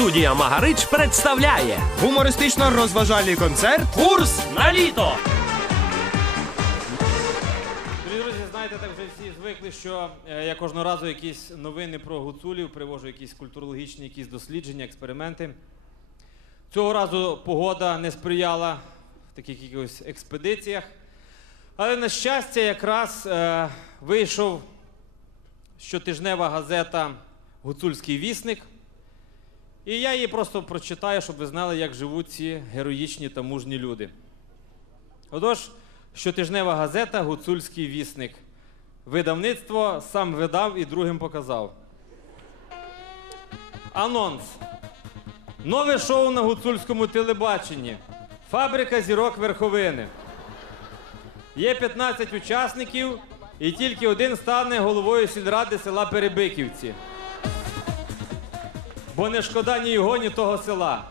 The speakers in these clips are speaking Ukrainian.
Студія Магарич представляє Гумористично-розважальний концерт. курс на літо. Дорогі друзі, знаєте, так вже всі звикли, що е, я кожного разу якісь новини про гуцулів привожу якісь культурологічні якісь дослідження, експерименти. Цього разу погода не сприяла в таких якихось експедиціях. Але на щастя, якраз е, вийшов щотижнева газета Гуцульський вісник. І я її просто прочитаю, щоб ви знали, як живуть ці героїчні та мужні люди. Отож, щотижнева газета Гуцульський вісник. Видавництво сам видав і другим показав. Анонс. Нове шоу на гуцульському телебаченні. Фабрика зірок верховини. Є 15 учасників, і тільки один стане головою сільради села Перебиківці. Бо не шкода ні його, ні того села.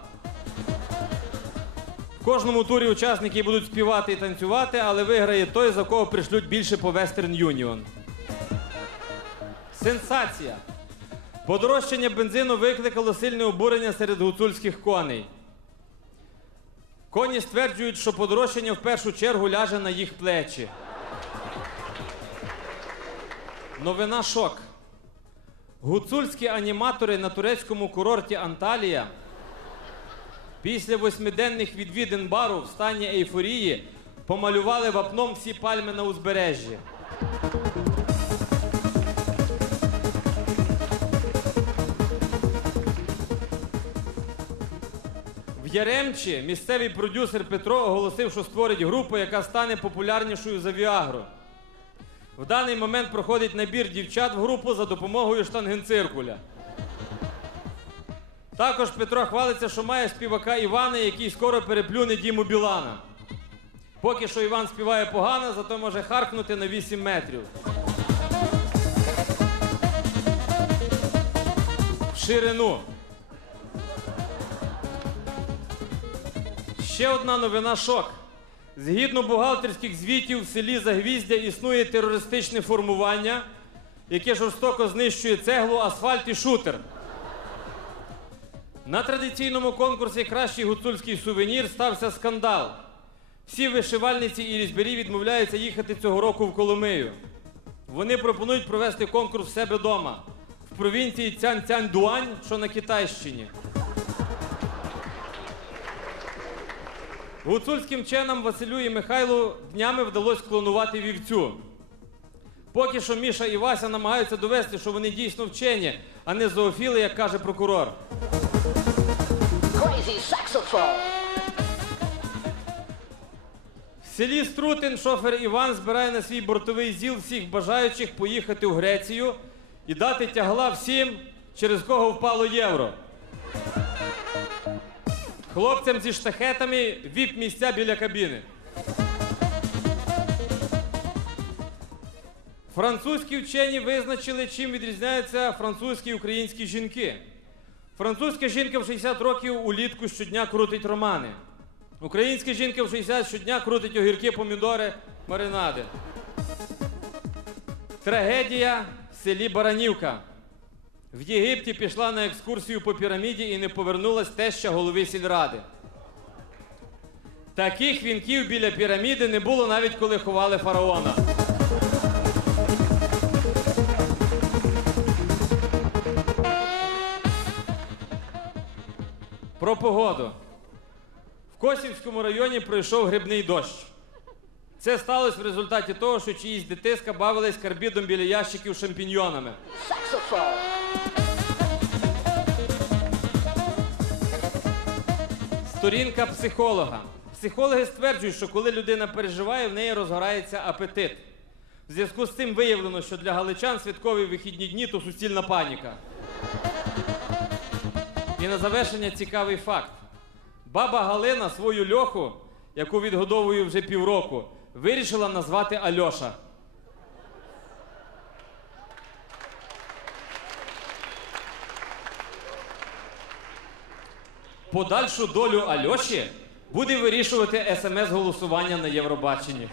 В кожному турі учасники будуть співати і танцювати, але виграє той, за кого пришлють більше по Western Union. Сенсація. Подорожчання бензину викликало сильне обурення серед гуцульських коней. Коні стверджують, що подорожчання в першу чергу ляже на їх плечі. Новина шок. Гуцульські аніматори на турецькому курорті Анталія після восьмиденних відвідин бару в стані ейфорії помалювали вапном всі пальми на узбережжі. В Яремчі місцевий продюсер Петро оголосив, що створить групу, яка стане популярнішою за Віагру. В даний момент проходить набір дівчат в групу за допомогою штангенциркуля. Також Петро хвалиться, що має співака Івана, який скоро переплюне Діму Білана. Поки що Іван співає погано, зато може харкнути на 8 метрів. В ширину. Ще одна новина шок. Згідно бухгалтерських звітів, в селі Загвіздя існує терористичне формування, яке жорстоко знищує цеглу, асфальт і шутер. На традиційному конкурсі Кращий гуцульський сувенір стався скандал. Всі вишивальниці і різьбярі відмовляються їхати цього року в Коломию. Вони пропонують провести конкурс в себе вдома в провінції Цянь-Цянь-Дуань, що на Китайщині. Гуцульським вченам Василю і Михайлу днями вдалося клонувати вівцю. Поки що Міша і Вася намагаються довести, що вони дійсно вчені, а не зоофіли, як каже прокурор. В селі Струтин шофер Іван збирає на свій бортовий зіл всіх бажаючих поїхати в Грецію і дати тягла всім, через кого впало євро. Хлопцям зі штахетами віп місця біля кабіни. Французькі вчені визначили, чим відрізняються французькі і українські жінки. Французька жінка в 60 років улітку щодня крутить романи. Українська жінка в 60 щодня крутить огірки, помідори, маринади. Трагедія в селі Баранівка. В Єгипті пішла на екскурсію по піраміді і не повернулась теща голови сільради. Таких вінків біля піраміди не було навіть коли ховали фараона. Про погоду. В Косівському районі пройшов грибний дощ. Це сталося в результаті того, що чиїсь дитиска бавились карбідом біля ящиків шампіньйонами. Saxophone. Сторінка психолога. Психологи стверджують, що коли людина переживає, в неї розгорається апетит. В зв'язку з цим виявлено, що для галичан святкові вихідні дні то суцільна паніка. І на завершення цікавий факт. Баба Галина свою льоху, яку відгодовує вже півроку, вирішила назвати Альоша. Подальшу долю Альоші буде вирішувати смс-голосування на Євробаченні.